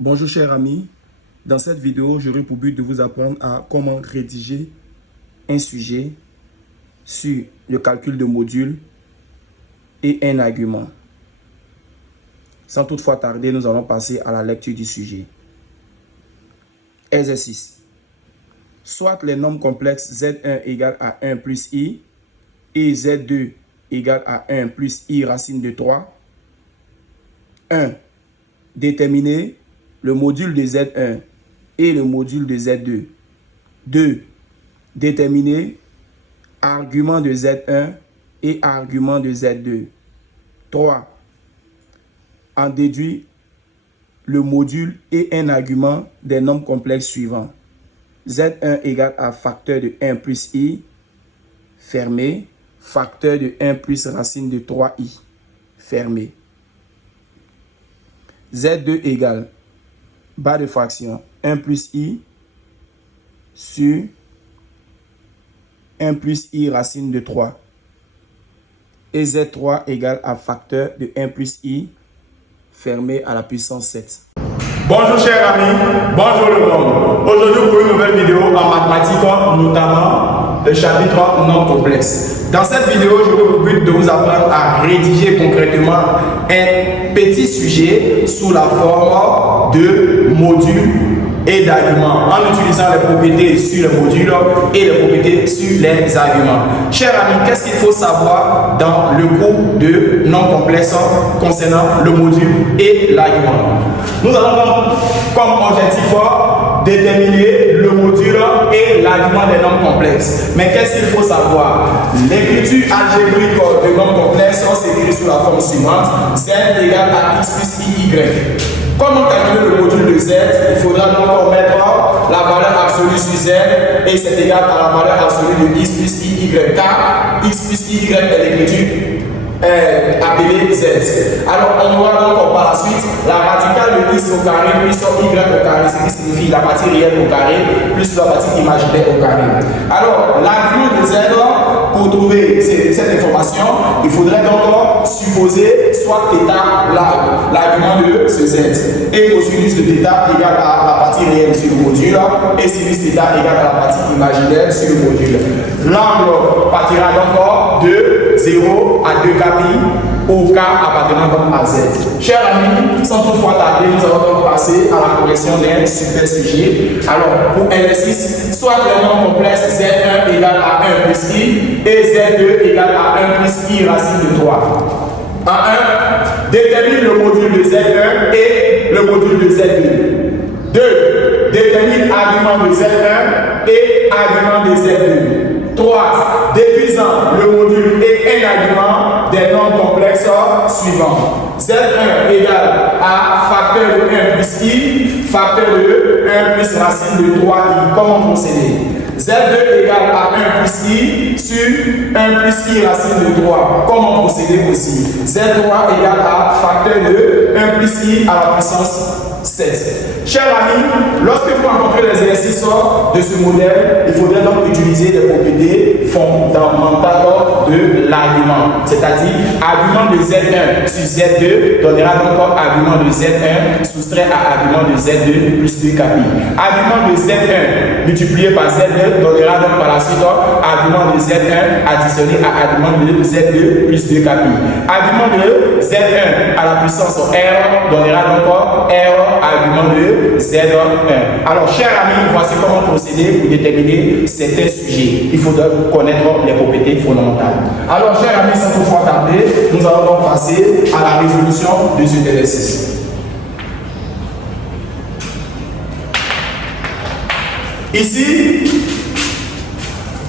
Bonjour chers amis, dans cette vidéo, j'aurai pour but de vous apprendre à comment rédiger un sujet sur le calcul de modules et un argument. Sans toutefois tarder, nous allons passer à la lecture du sujet. Exercice. Soit les nombres complexes z1 égale à 1 plus i et z2 égale à 1 plus i racine de 3. 1. Déterminer le module de Z1 et le module de Z2. 2. Déterminer argument de Z1 et argument de Z2. 3. En déduire le module et un argument des nombres complexes suivants. Z1 égale à facteur de 1 plus i, fermé, facteur de 1 plus racine de 3i, fermé. Z2 égale barre de fraction 1 plus i sur 1 plus i racine de 3. Et Z3 égale à facteur de 1 plus i fermé à la puissance 7. Bonjour chers amis, bonjour le monde. Aujourd'hui pour une nouvelle vidéo en mathématiques, notamment le chapitre nombres complexes. Dans cette vidéo, j'aurai pour but de vous apprendre à rédiger concrètement un petit sujet sous la forme de modules et d'arguments en utilisant les propriétés sur les modules et les propriétés sur les arguments. Chers amis, qu'est-ce qu'il faut savoir dans le cours de nombres complexes concernant le module et l'argument? Nous allons donc comme objectif déterminer le module et l'argument des nombres complexes. Mais qu'est-ce qu'il faut savoir? L'écriture algébrique de nombres complexes s'écrit sous la forme suivante: z égale à x plus y. Comment calculer le module de z? Il faudra donc mettre la valeur absolue sur z et c'est égal à la valeur absolue de x plus y, car x plus y est l'écriture appelée z. Alors on voit donc par la suite la radicale de x au carré plus y au carré, ce qui signifie la partie réelle au carré plus la partie imaginaire au carré. Alors l'argument de z, pour trouver cette information, il faudrait donc supposer soit θ l'argument de ce z et cosinus de θ égale à la partie réelle sur le module et sinus θ égale à la partie imaginaire sur le module. L'angle partira donc de 0 à 2 capi au cas appartenant donc à z. Chers amis, sans toutefois tarder, nous allons donc passer à la correction d'un super sujet. Alors, pour exercice, soit les nombres complexes z1 égale à 1 plus i et z2 égale à 1 plus i racine de 3. En 1, détermine le module de z1 et le module de z2. 2. Détermine argument de z1 et argument de z2. 3. Déduisant le module et un argument des nombres complexes suivants. Z1 égale à facteur de 1 plus i, facteur de 1 plus racine de 3i. Comment procéder? Z2 égale à 1 plus i sur 1 plus i racine de 3. Comment procéder aussi? Z3 égale à facteur de 1 plus i à la puissance 7. Chers amis, lorsque vous rencontrez les exercices de ce modèle, il faudrait donc utiliser des propriétés fondamentales de l'argument. C'est-à-dire, argument de Z1 sur Z2 donnera donc argument de Z1 soustrait à argument de Z2 plus 2 capi. Argument de Z1 multiplié par Z2 donnera donc par la suite argument de Z1 additionné à argument de Z2 plus 2 capi. Argument de Z1 à la puissance R donnera donc R argument de Z1. Alors, chers amis, voici comment procéder pour déterminer certains sujets. Il faut donc connaître les propriétés fondamentales. Alors, chers amis, sans toutefois tarder, nous allons donc passer à la résolution de cet exercice. Ici,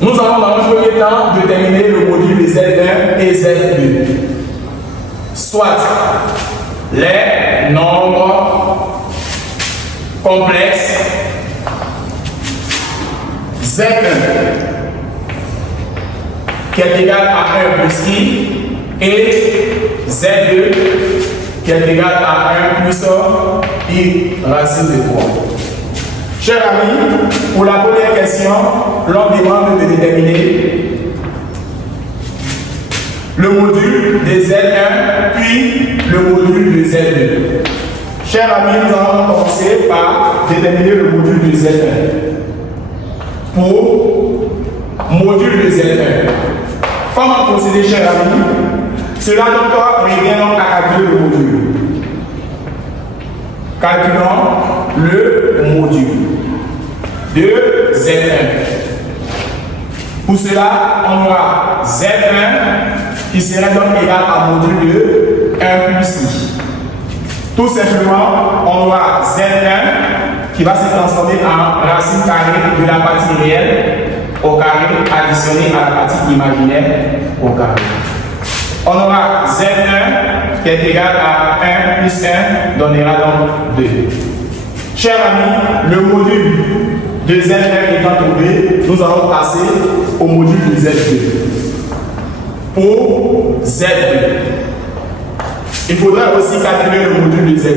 nous allons dans le premier temps déterminer le module de Z1 et Z2. Soit les nombres complexes Z1 qui est égal à 1 plus i et Z2 qui est égal à 1 plus i racine de 3. Chers amis, pour la première question, l'on demande de déterminer le module de Z1 puis le module de Z2. Chers amis, nous allons commencer par déterminer le module de Z1. Pour module de Z1. Comment procéder, chers amis? Cela revient donc à calculer le module. Calculons le module de Z1. Pour cela, on aura Z1 qui sera donc égal à module de 1 plus I. Tout simplement, on aura Z1 qui va se transformer en racine carrée de la partie réelle au carré additionné à la partie imaginaire au carré. On aura Z1 qui est égal à 1 plus 1 donnera donc 2. Chers amis, le module de Z1 étant trouvé, nous allons passer au module de Z2. Pour Z2, il faudra aussi calculer le module de Z2.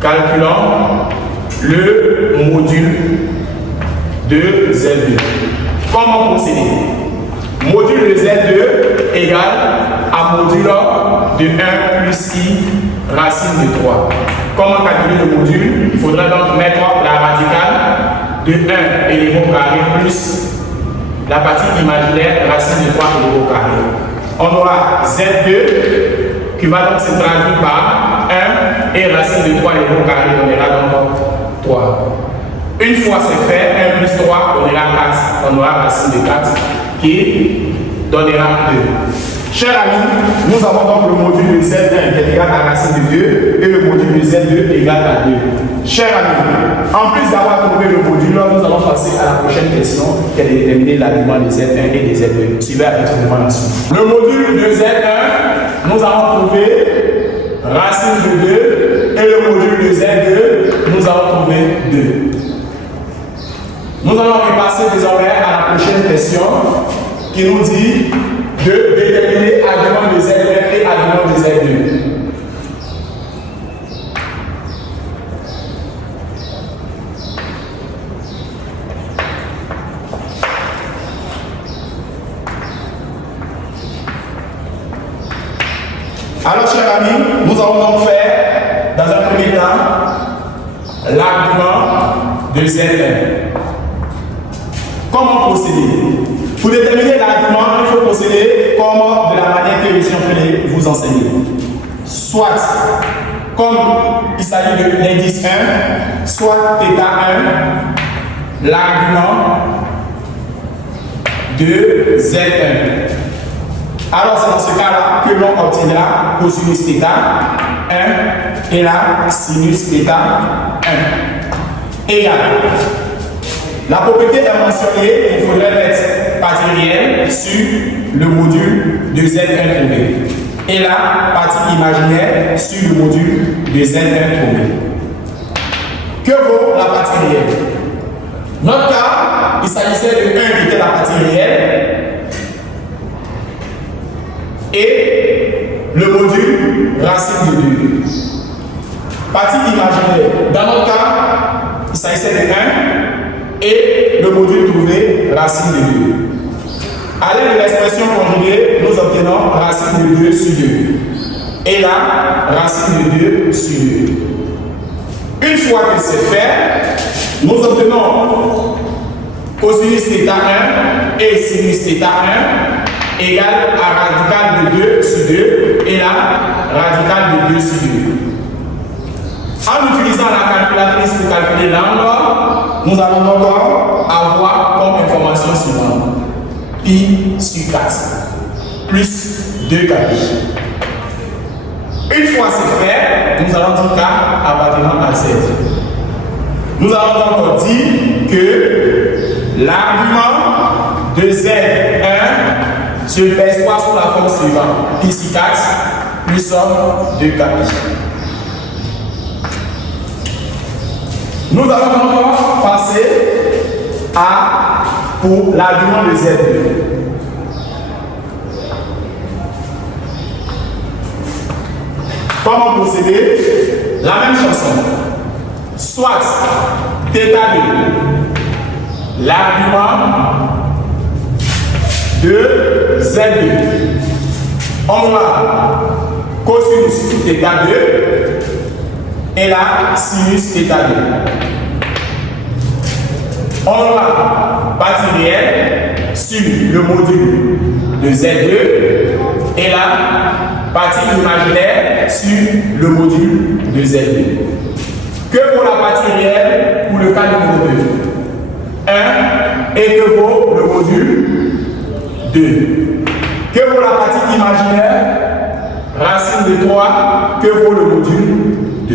Calculons le module de Z2. Comment procéder? Module de Z2 égale à module de 1 plus I racine de 3. Comment calculer le module? Il faudra donc mettre la radicale de 1 élévé au carré plus la partie imaginaire racine de 3 élévé au carré. On aura Z2 qui va donc se traduire par 1 et racine de 3 élévé au carré donnera donc 3. Une fois c'est fait, 1 plus 3 donnera 4. On aura racine de 4 qui donnera 2. Chers amis, nous avons donc le module de Z1 qui est égal à racine de 2 et le module de Z2 égal à 2. Chers amis, en plus d'avoir trouvé le module, nous allons passer à la prochaine question qui est de déterminer l'argument de Z1 et de Z2. Suivez attentivement la suite. Le module de Z1, nous allons trouver racine de 2 et le module de Z2, nous allons trouver 2. Nous allons repasser désormais à la prochaine question qui nous dit de déterminer argument de Z1 et argument de Z2. Alors, chers amis, nous allons donc faire, dans un premier temps, l'argument de Z1. Comment procéder? Pour déterminer l'argument, il faut procéder comme de la manière que je suis en train de vous enseigner. Soit, comme il s'agit de l'indice 1, soit θ1, l'argument de Z1. Alors c'est dans ce cas-là que l'on obtiendra cosinus θ 1 et la sinus θ 1 égale. La propriété est mentionnée, il faudrait mettre partie réelle sur le module de Z1 trouvé et la partie imaginaire sur le module de Z1 trouvé. Que vaut la partie réelle? Notre cas, il s'agissait de 1 qui était la partie réelle et le module racine de 2. Partie imaginaire. Dans notre cas, il s'agissait de 1 et le module trouvé racine de 2. À l'aide de l'expression conjuguée, nous obtenons racine de 2 sur 2. Et là, racine de 2 sur 2. Une fois que c'est fait, nous obtenons cosinus θ 1 et sinus θ 1 égale à radical de 2 sur 2 et la radicale de 2 sur 2. En utilisant la calculatrice pour calculer l'angle, nous allons encore avoir comme information suivante. Pi sur 4 plus 2 kb. Une fois c'est fait, nous allons dire K appartenant à Z. Nous allons encore dire que l'argument de Z1 se perçoit sous la forme suivante. Pi sur 4 plus 2 kb. Nous allons encore passer pour l'argument de Z2. Comment procéder? La même chanson. Soit θ2, l'argument de Z2. On aura cosinus θ2 et la sinus θ2. On aura partie réelle sur le module de Z2 et la partie imaginaire sur le module de Z2. Que vaut la partie réelle pour le cas numéro 2? 1 et que vaut le module 2. Que vaut la partie imaginaire? Racine de 3, que vaut le module 2.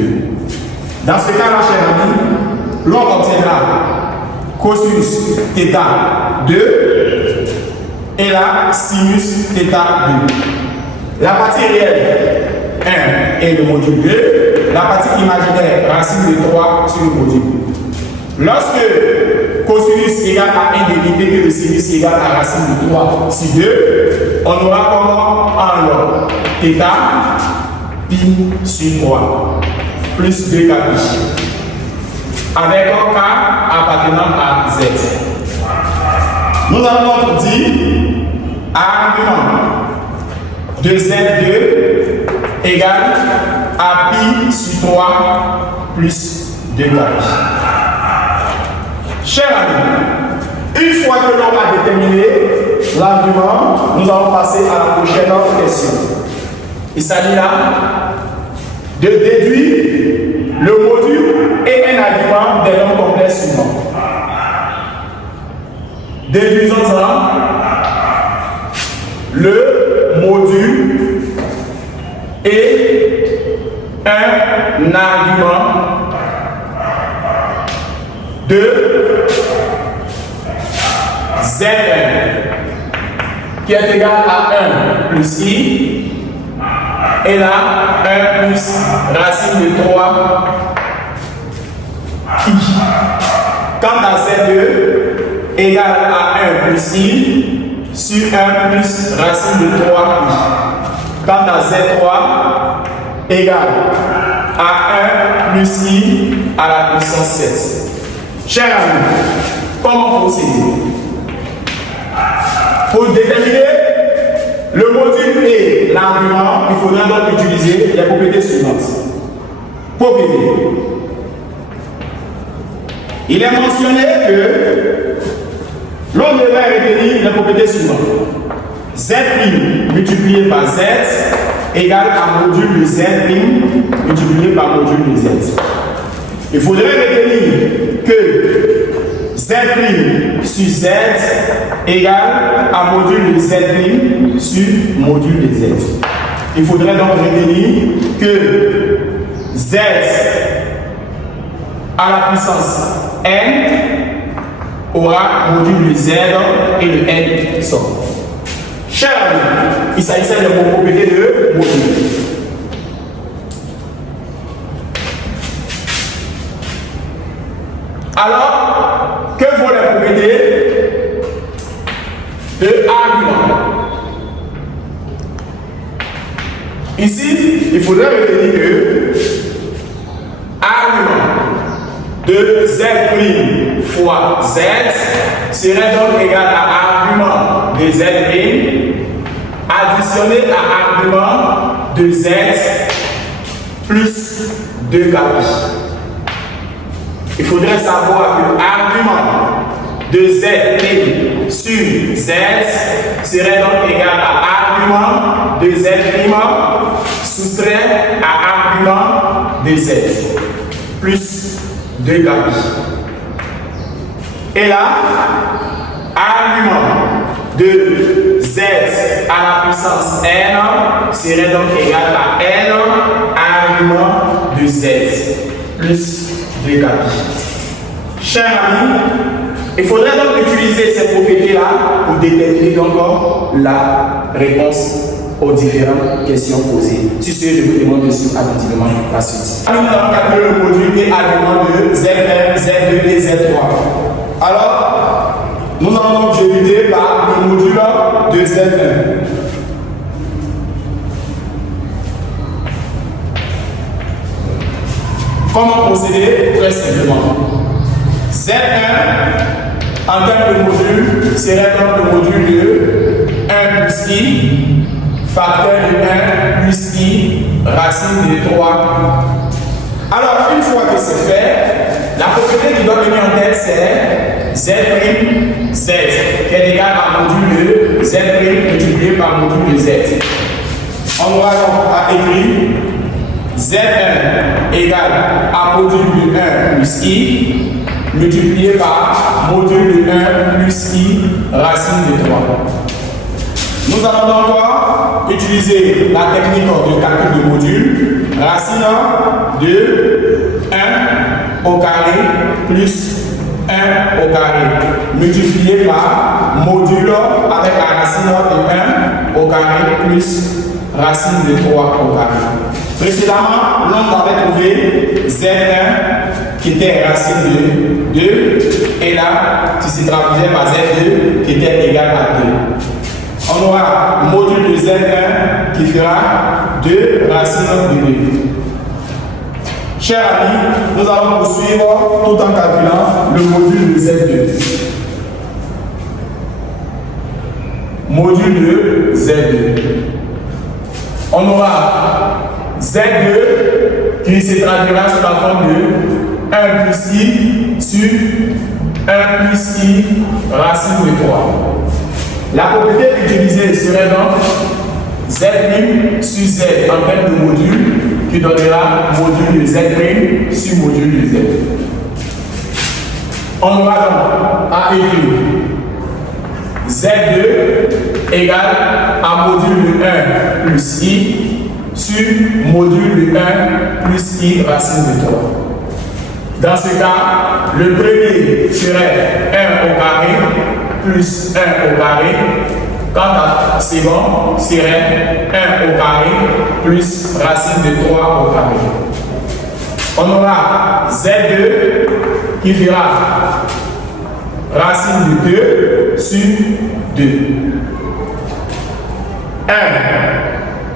Dans ce cas-là, chers amis, l'on obtiendra cosinus θ2 et la sinus θ2. La partie réelle, 1 et le module 2. La partie imaginaire, racine de 3 sur le module. Lorsque cosinus égale à 1 dérivé que le sinus égale à racine de 3 sur 2, on aura comment en log θ pi sur 3 plus 2 capiche avec un k appartenant à Z. Nous allons donc dire argument de Z2 égale à pi sur 3 plus 2 capiche. Chers amis, une fois que l'on a déterminé l'argument, nous allons passer à la prochaine question. Il s'agit là de déduire le module et un argument des nombres complexes suivants. Déduisons-en le module et un argument de Z1 qui est égal à 1 plus I et là 1 plus racine de 3 I. Quant à Z2 égale à 1 plus I sur 1 plus racine de 3 I. Quant à Z3 égale à 1 plus I à la puissance 7. Chers amis, comment procéder? Pour déterminer le module et l'argument, il faudra donc utiliser les propriétés suivantes. Propriété. Il est mentionné que l'on devrait retenir les propriétés suivantes. Z' multiplié par Z égale à module de Z' multiplié par module de Z. Il faudrait retenir que Z' sur Z égale à module de Z' sur module de Z. Il faudrait donc retenir que Z à la puissance N aura module de Z et le N sort. Chers amis, il s'agissait de vos propriétés de module. Alors, que vaut les propriétés de argument? Ici, il faudrait retenir que argument de Z' fois Z serait donc égal à argument de Z' additionné à argument de Z plus 2 capiches. Il faudrait savoir que l'argument de Z' sur Z serait donc égal à argument de Z' soustrait à argument de Z plus 2 capiches. Et là, argument de Z à la puissance N serait donc égal à N argument de Z plus 2 capiches. Chers amis, il faudrait donc utiliser ces propriétés-là pour déterminer encore la réponse aux différentes questions posées. Sur ce, je vous demande de suivre attentivement la suite. Nous allons calculer le module et argument de Z1, Z2 et Z3. Alors, nous allons donc débuter par le module de Z1. Comment procéder? Très simplement. Z1 en termes de module serait donc le module de 1 plus I, facteur de 1 plus I, racine de 3. Alors, c'est fait, la propriété qui doit venir en tête, c'est Z', qui est égal à module de Z' multiplié par module de Z. On aura donc à écrire Z1 égale à module de 1 plus I multiplié par module de 1 plus I racine de 3. Nous allons encore utiliser la technique de calcul de module. Racine de 1 au carré plus 1 au carré multiplié par module avec la racine de 1 au carré plus racine de 3 au carré. Précédemment, l'on avait trouvé Z1 qui était racine de 2 et là, qui se traduisait par Z2 qui était égal à 2. On aura module de Z1 qui fera 2 racines de 2. Chers amis, nous allons poursuivre tout en calculant le module de Z2. Module de Z2. On aura Z2 qui se traduira sous la forme de 1 plus I sur 1 plus I racine de 3. La propriété utilisée serait donc Z' sur Z en termes de module qui donnera module de Z' sur module de Z. On aura donc à écrire Z2 égale à module de 1 plus I sur module de 1 plus I racine de 3. Dans ce cas, le premier serait 1 au carré plus 1 au carré. Quant à second, serait 1 au carré plus racine de 3 au carré. On aura Z2 qui fera racine de 2 sur 2. 1.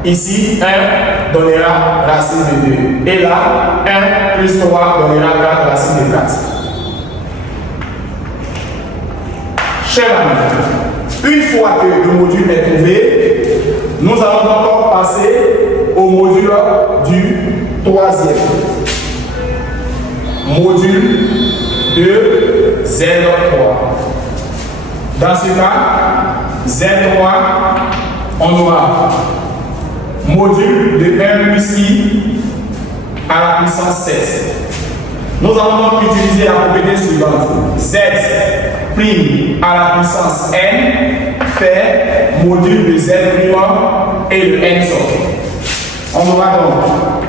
Ici, 1 donnera racine de 2. Et là, 1 plus 3 donnera 4 racine de 4. Chers amis, une fois que le module est trouvé, nous allons encore passer au module du troisième. Module de Z3. Dans ce cas, Z3, on aura module de 1 plus I à la puissance 7. Nous allons donc utiliser la propriété suivante. Z' à la puissance n fait module de Z' et de n sort. On aura donc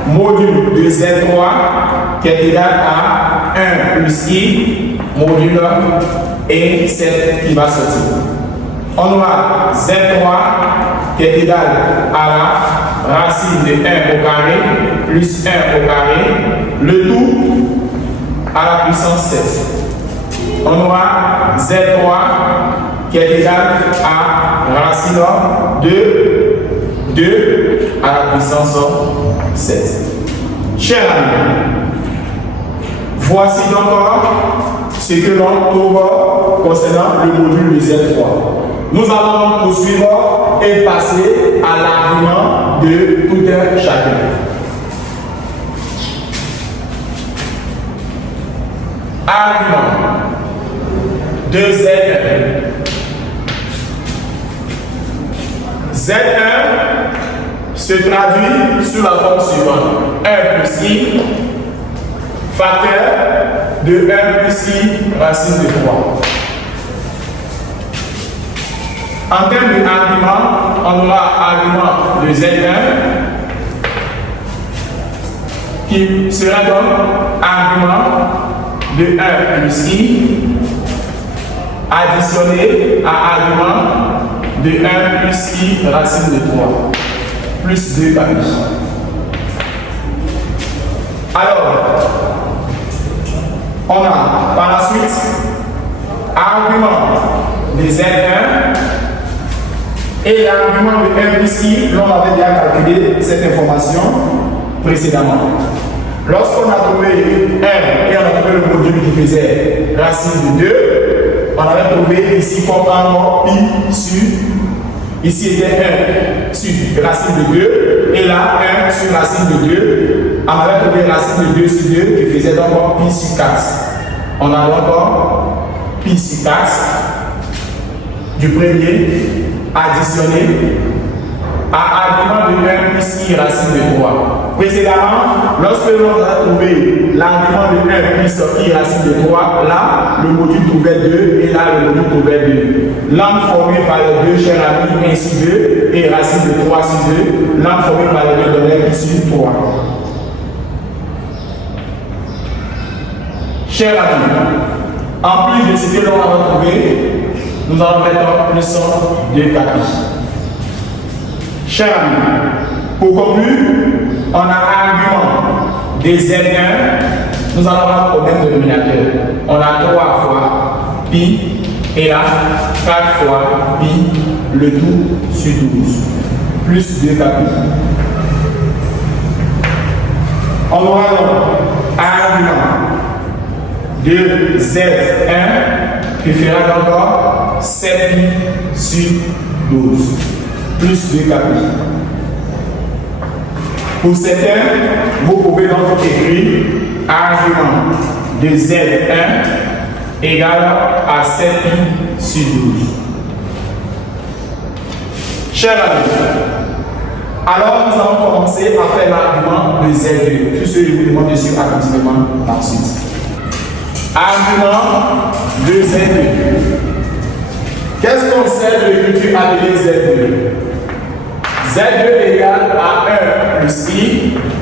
module de Z3 qui est égal à 1 plus I module et 7 qui va sortir. On aura Z3 qui est égal à la racine de 1 au carré plus 1 au carré, le tout à la puissance 7. On aura Z3 qui est égal à racine de 2 à la puissance 7. Chers amis, voici donc ce que l'on trouve concernant le module de Z3. Nous allons poursuivre et passer à l'argument de tout un chacun. Argument de Z1. Z1 se traduit sous la forme suivante. 1 plus I facteur de 1 plus I racine de 3. En termes d'argument, on aura argument de Z1 qui sera donc argument de 1 plus I additionné à argument de 1 plus I racine de 3 plus 2 par I. Alors, on a par la suite argument de Z1 et l'argument de 1 plus I, l'on avait déjà calculé cette information précédemment. Lorsqu'on a trouvé 1 et on a trouvé le module qui faisait racine de 2, on avait trouvé ici comme un pi sur Ici était 1 sur racine de 2. Et là, 1 sur racine de 2. On avait trouvé racine de 2 sur 2 qui faisait donc pi sur 4. On a donc pi sur 4 du premier additionné à argument de 1 plus i racine de 3. Précédemment, lorsque l'on a trouvé l'argument de 1 plus i racine de 3, là, le module trouvait 2 et là, le module trouvait 2. L'angle formé par les deux, chers amis, 1 sur 2 et racine de 3 sur 2. L'angle formé par les deux donnait pi sur 3. Chers amis, en plus de ce que l'on a retrouvé, nous allons mettre le son de capi. Chers amis, pour conclure, on a argument de Z1, nous allons avoir un même dénominateur. On a 3 fois pi et là 4 fois pi, le tout sur 12, plus 2 capi. On aura donc argument de Z1 qui fera encore 7 pi sur 12. Plus 2 capi. Pour certains, vous pouvez donc écrire argument de Z1 égale à 7 pi sur 12. Chers amis, alors nous allons commencer à faire l'argument de Z2. Tout ce que je vous demande de suivre attentivement ensuite. Argument de Z2. Qu'est-ce qu'on sait de l'écriture appelée Z2? Z2 égale à 1 plus i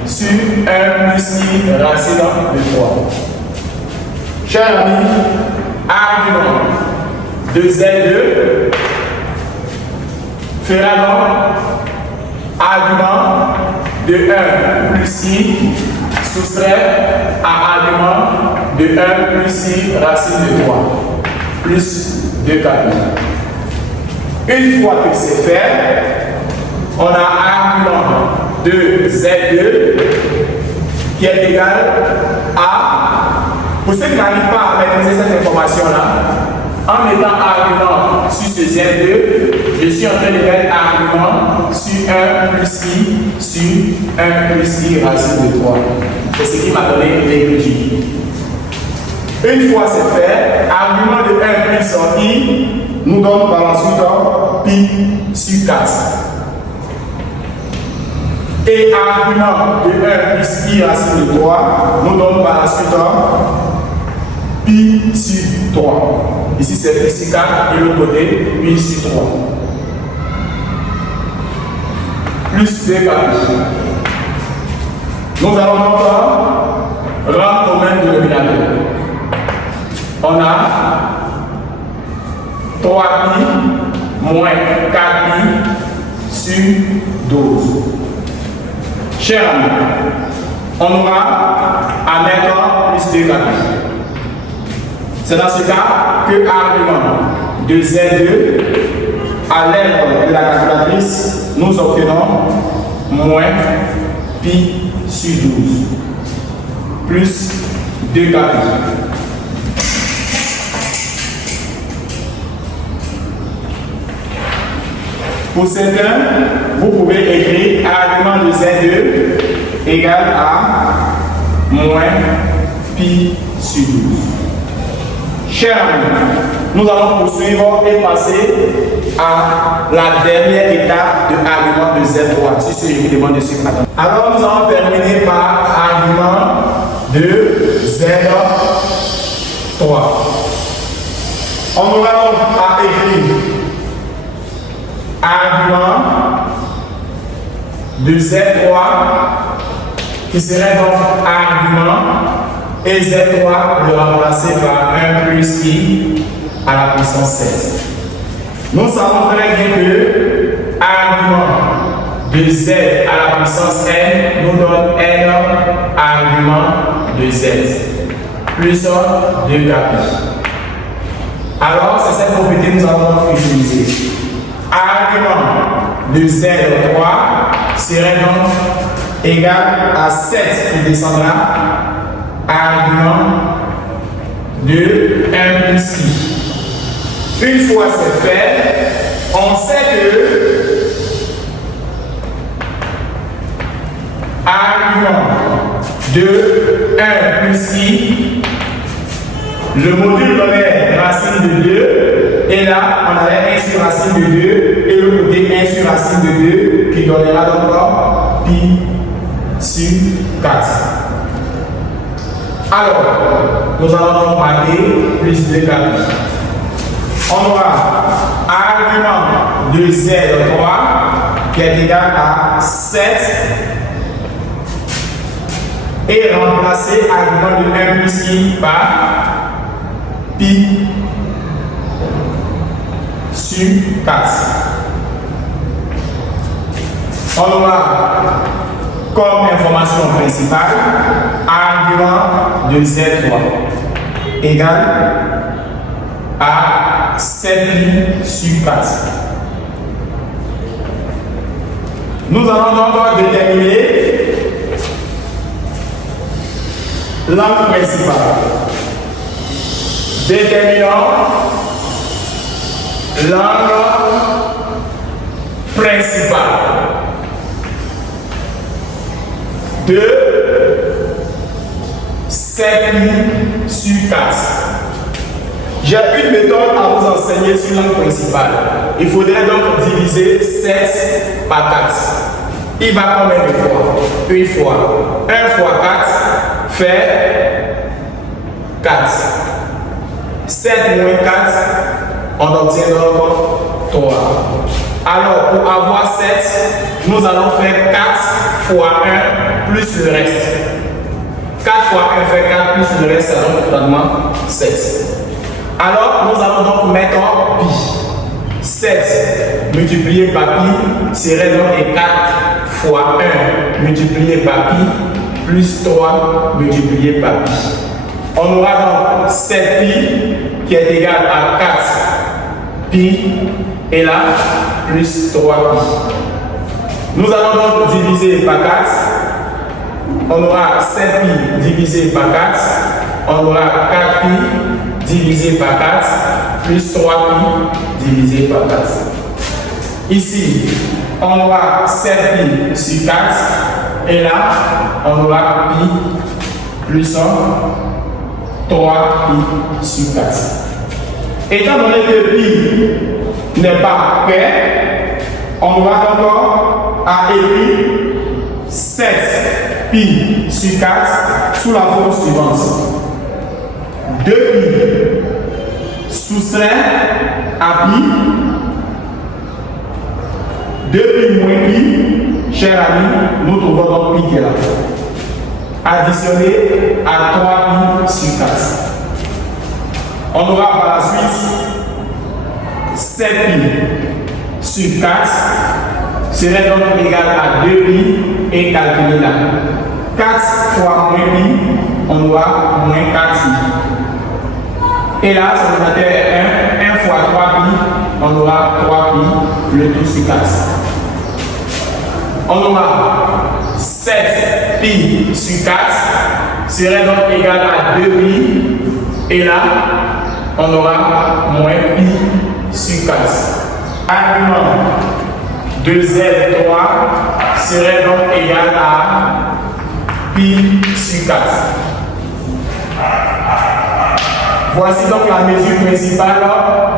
sur 1 plus i racine de 3. Chers amis, argument de Z2 fera donc argument de 1 plus i soustrait à argument de 1 plus i racine de 3 plus 2 capi. Une fois que c'est fait, on a argument de Z2 qui est égal à, pour ceux qui n'arrivent pas à maîtriser cette information-là, en mettant argument sur ce Z2, je suis en train de mettre argument sur 1 plus i sur 1 plus i racine de 3. C'est ce qui m'a donné l'énergie. Une fois c'est fait, argument de 1 plus en i nous donne par la suite pi sur 4. Et argument de 1 plus i racine de 3 nous donne par la suite pi sur 3. Ici c'est pi sur 4 et l'autre côté pi sur 3. Plus 2 capi. Nous allons encore rendre au même dénominateur. On a 3 pi moins 4 pi sur 12. Chers amis, on aura à mettre plus 2 capi. C'est dans ce cas que argument de Z2 à l'aide de la calculatrice, nous obtenons moins pi sur 12 plus 2 capi. Pour certains, vous pouvez écrire argument de Z2 égale à moins pi sur 12. Chers amis, nous allons poursuivre et passer à la dernière étape de l'argument de Z3. Si ce que je vous demande de suivre. Alors nous allons terminer par argument de Z3. On aura donc à écrire argument de Z3 qui serait donc argument et Z3 le remplacer par 1 plus i à la puissance 7. Nous savons très bien que argument de Z à la puissance n nous donne n argument de Z plus 2 capi. Alors c'est cette propriété que nous allons utiliser. Argument de Z3 serait donc égal à 7 qui descendra argument de 1 plus i. Une fois c'est fait, on sait que Argument de 1 plus i. Le module donnait racine de 2. Et là, on avait 1 sur racine de 2. Et le côté 1 sur racine de 2 qui donnera donc pi sur 4. Alors, nous allons donc marquer plus 2 4. On aura argument de Z3 qui est égal à 7 et remplacer argument de 1 plus i par pi sur 4. On aura comme information principale argument de Z3 égale à 7 pi sur 4. Nous allons donc déterminer l'angle principal. Déterminons l'angle principal de 7 pi sur 4. J'ai une méthode à vous enseigner sur l'angle principal. Il faudrait donc diviser 7 par 4. Il va combien de fois? Une fois. 1 fois 4 fait 4. 7 moins 4, on obtient donc 3. Alors, pour avoir 7, nous allons faire 4 fois 1 plus le reste. 4 fois 1 fait 4 plus le reste, ça donne totalement 7. Alors, nous allons donc mettre pi. 7 multiplié par pi serait donc 4 fois 1 multiplié par pi plus 3 multiplié par pi. On aura donc 7 pi qui est égal à 4 pi et là plus 3 pi. Nous allons donc diviser par 4. On aura 7 pi divisé par 4. On aura 4 pi divisé par 4 plus 3 pi divisé par 4. Ici, on aura 7 pi sur 4 et là, on aura pi plus 1, 3 pi sur 4. Étant donné que pi n'est pas pair, on va encore à écrire 7 pi sur 4 sous la forme suivante. 2 pi soustrait à pi, 2 pi moins pi, cher ami, nous trouvons donc pi qui est là. Additionné à 3 pi sur 4. On aura par la suite 7 pi sur 4 serait donc égal à 2 pi et calculé là. 4 fois moins pi, on aura moins 4 pi. Et là, ça nous fait 1 fois 3 pi, on aura 3 pi, le tout sur 4. On aura 7 pi sur 4 serait donc égal à 2 pi et là on aura moins pi sur 4. Argument de Z3 serait donc égal à pi sur 4. Voici donc la mesure principale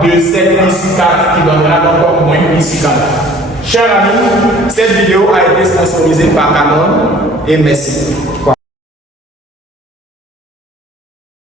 de 7 pi sur 4 qui donnera donc moins pi sur 4. Chers amis, cette vidéo a été sponsorisée par Canon et merci.